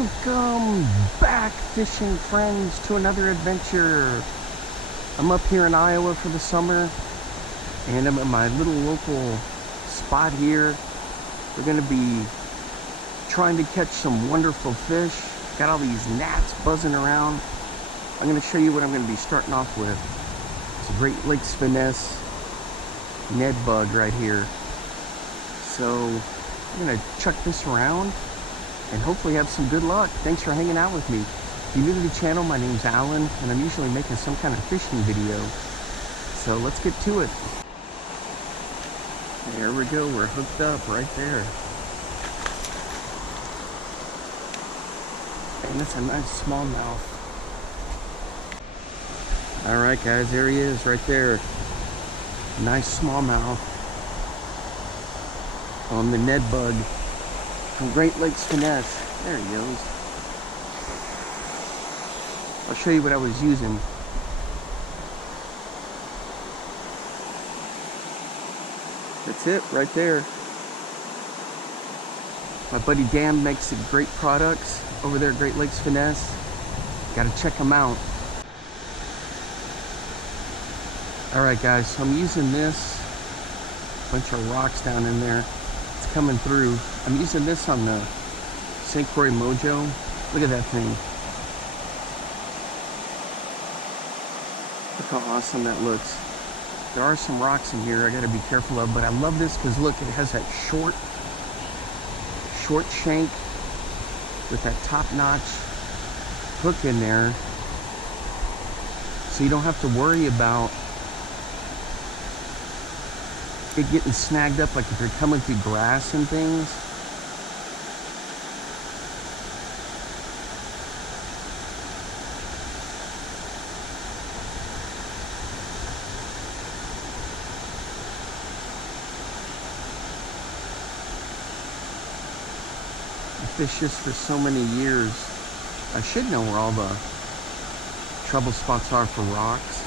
Welcome back, fishing friends, to another adventure. I'm up here in Iowa for the summer, and I'm at my little local spot here. We're going to be trying to catch some wonderful fish. Got all these gnats buzzing around. I'm going to show you what I'm going to be starting off with. It's a Great Lakes Finesse Ned Bug right here. So I'm going to chuck this around and hopefully have some good luck. Thanks for hanging out with me. If you're new to the channel, my name's Alan, and I'm usually making some kind of fishing video. So let's get to it. There we go, we're hooked up right there. And that's a nice smallmouth. Alright guys, there he is right there. Nice smallmouth on the Ned Bug from Great Lakes Finesse. There he goes. I'll show you what I was using. That's it right there. My buddy Dan makes great products over there at Great Lakes Finesse. Gotta check them out. Alright guys, so I'm using this. Bunch of rocks down in there. It's coming through. I'm using this on the St. Croix Mojo. Look at that thing. Look how awesome that looks. There are some rocks in here I gotta be careful of, but I love this because look, it has that short shank with that top-notch hook in there. So you don't have to worry about it getting snagged up like if you're coming through grass and things. I fished this for so many years. I should know where all the trouble spots are for rocks.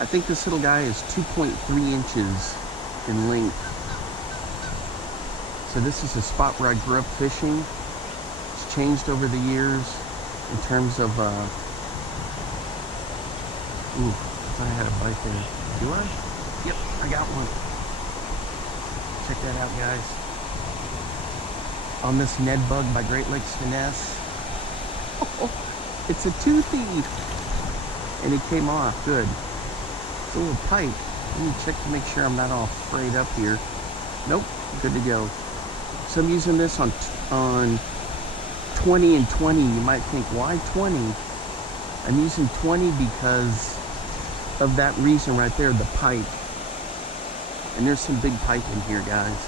I think this little guy is 2.3 inches in length. So this is a spot where I grew up fishing. It's changed over the years in terms of, ooh, I thought I had a bite there. Do I? Yep, I got one. Check that out, guys. On this Ned Bug by Great Lakes Finesse. Oh, it's a toothy. And he came off, good. A little tight. Let me check to make sure I'm not all frayed up here. Nope, good to go. So I'm using this on 20 and 20. You might think, why 20? I'm using 20 because of that reason right there, the pike. And there's some big pike in here, guys.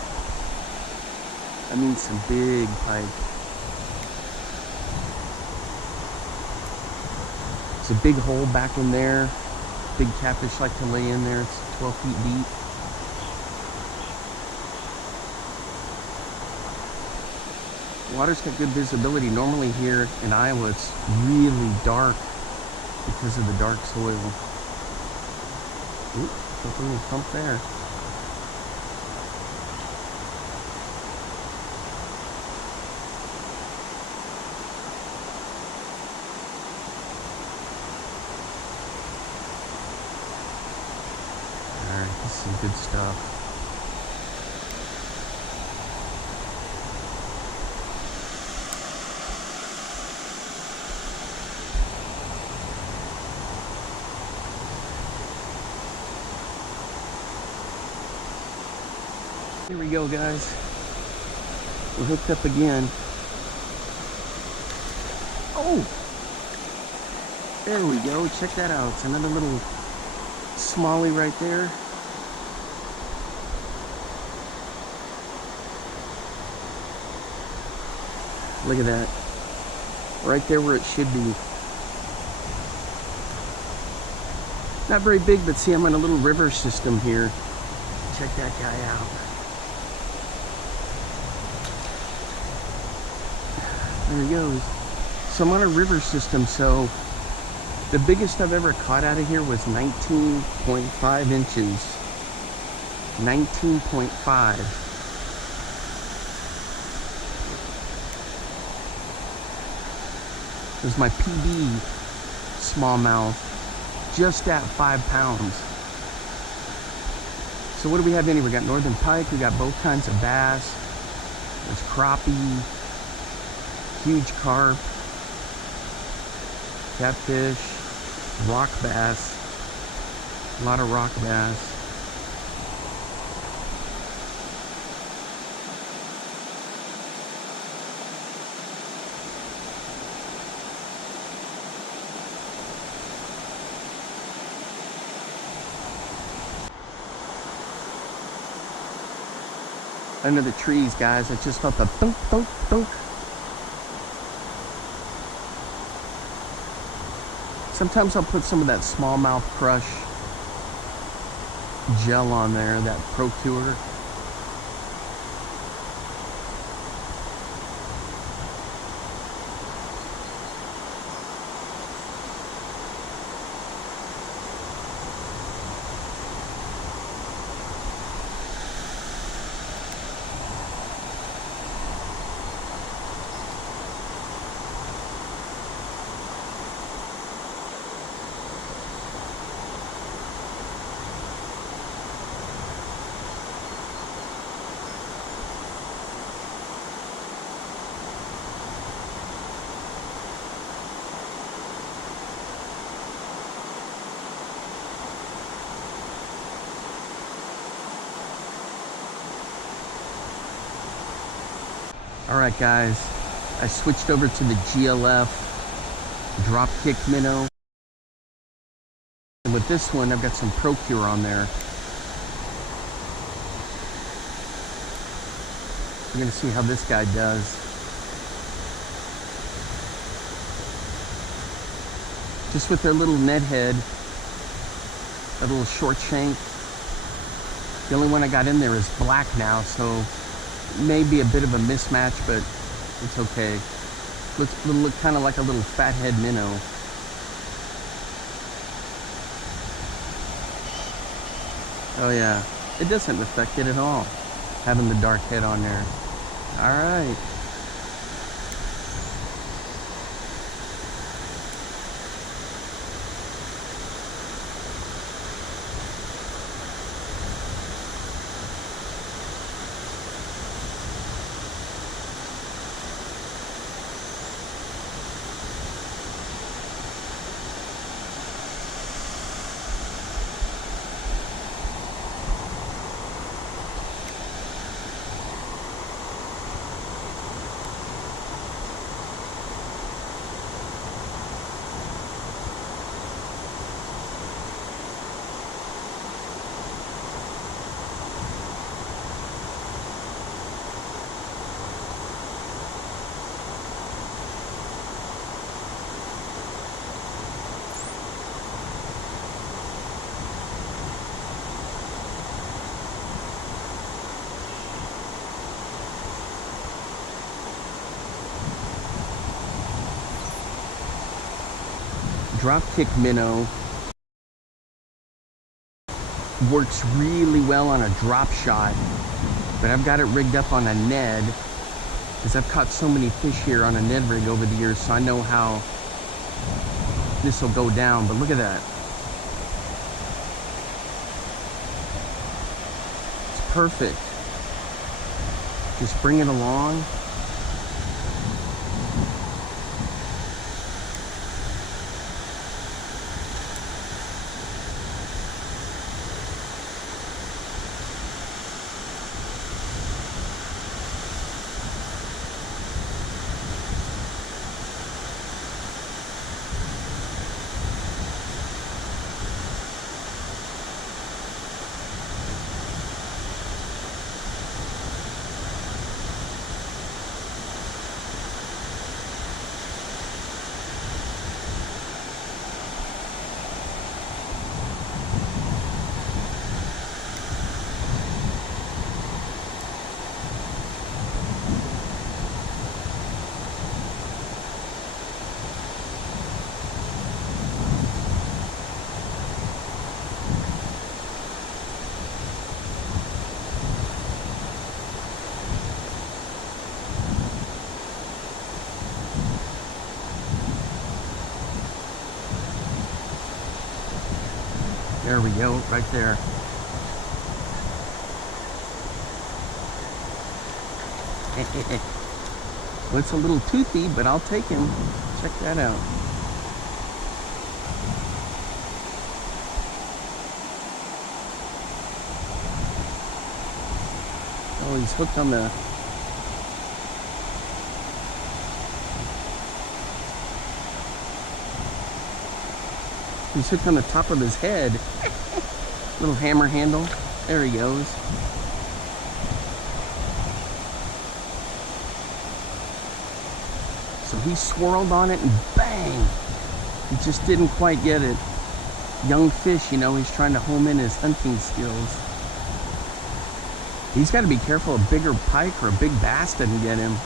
I mean some big pike. It's a big hole back in there. Big catfish like to lay in there. It's 12 feet deep. Water's got good visibility. Normally here in Iowa it's really dark because of the dark soil. Oop, something will pump there. Some good stuff. Here we go, guys. We're hooked up again. Oh! There we go. Check that out. It's another little smallie right there. Look at that. Right there where it should be. Not very big, but see, I'm in a little river system here. Check that guy out. There he goes. So I'm on a river system, so the biggest I've ever caught out of here was 19.5 inches. 19.5. is my PB smallmouth, just at 5 pounds. So what do we have in here? We got northern pike, we got both kinds of bass. There's crappie, huge carp, catfish, rock bass, a lot of rock bass. Under the trees, guys, I just felt the thunk, thunk, thunk. Sometimes I'll put some of that smallmouth crush gel on there, that Pro Cure. Alright guys, I switched over to the GLF Dropkick Minnow. And with this one, I've got some Pro Cure on there. We're going to see how this guy does. Just with their little Ned head, that little short shank. The only one I got in there is black now, so maybe a bit of a mismatch, but it's okay. It'll look kind of like a little fathead minnow. Oh yeah, it doesn't affect it at all, having the dark head on there. All right. Dropkick Minnow works really well on a drop shot, but I've got it rigged up on a Ned because I've caught so many fish here on a Ned rig over the years, so I know how this will go down. But look at that. It's perfect. Just bring it along. There we go, right there. Well, it's a little toothy, but I'll take him. Check that out. Oh, he's hooked on the... He's hooked on the top of his head. Little hammer handle. There he goes. So he swirled on it and bang! He just didn't quite get it. Young fish, you know, he's trying to home in his hunting skills. He's got to be careful a bigger pike or a big bass doesn't get him.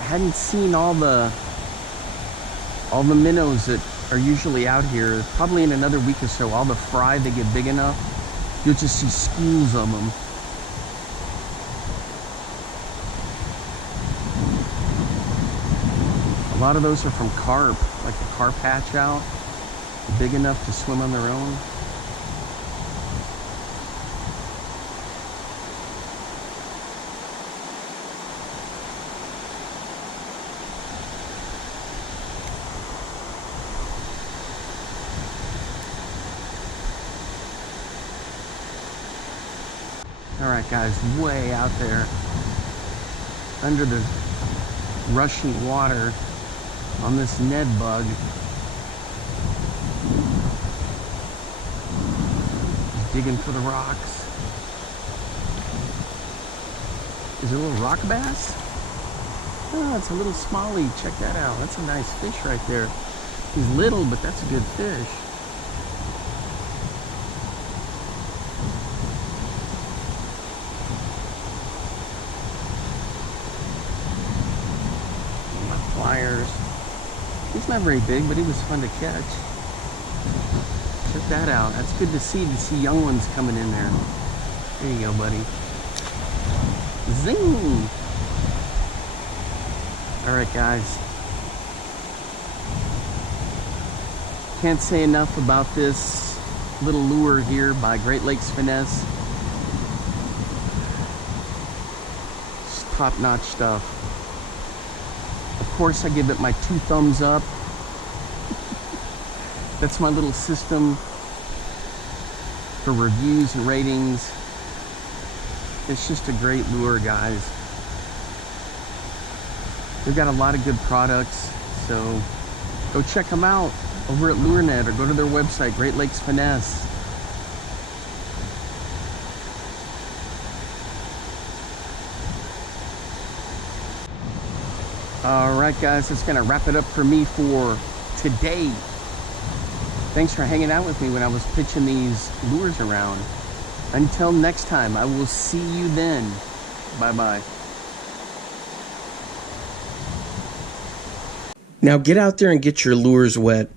I hadn't seen all the minnows that are usually out here. Probably in another week or so, all the fry, they get big enough, you'll just see schools of them. A lot of those are from carp, like the carp hatch out, big enough to swim on their own. All right, guys, way out there under the rushing water on this Ned Bug. He's digging for the rocks. Is it a little rock bass? Oh, it's a little smallie. Check that out. That's a nice fish right there. He's little, but that's a good fish. Pliers. He's not very big, but he was fun to catch. Check that out. That's good to see young ones coming in there. There you go, buddy. Zing! All right, guys. Can't say enough about this little lure here by Great Lakes Finesse. It's top-notch stuff. Of course, I give it my 2 thumbs up. That's my little system for reviews and ratings. It's just a great lure, guys. They've got a lot of good products, so go check them out over at LureNet or go to their website, Great Lakes Finesse. All right, guys, that's gonna wrap it up for me for today. Thanks for hanging out with me when I was pitching these lures around. Until next time, I will see you then. Bye-bye. Now get out there and get your lures wet.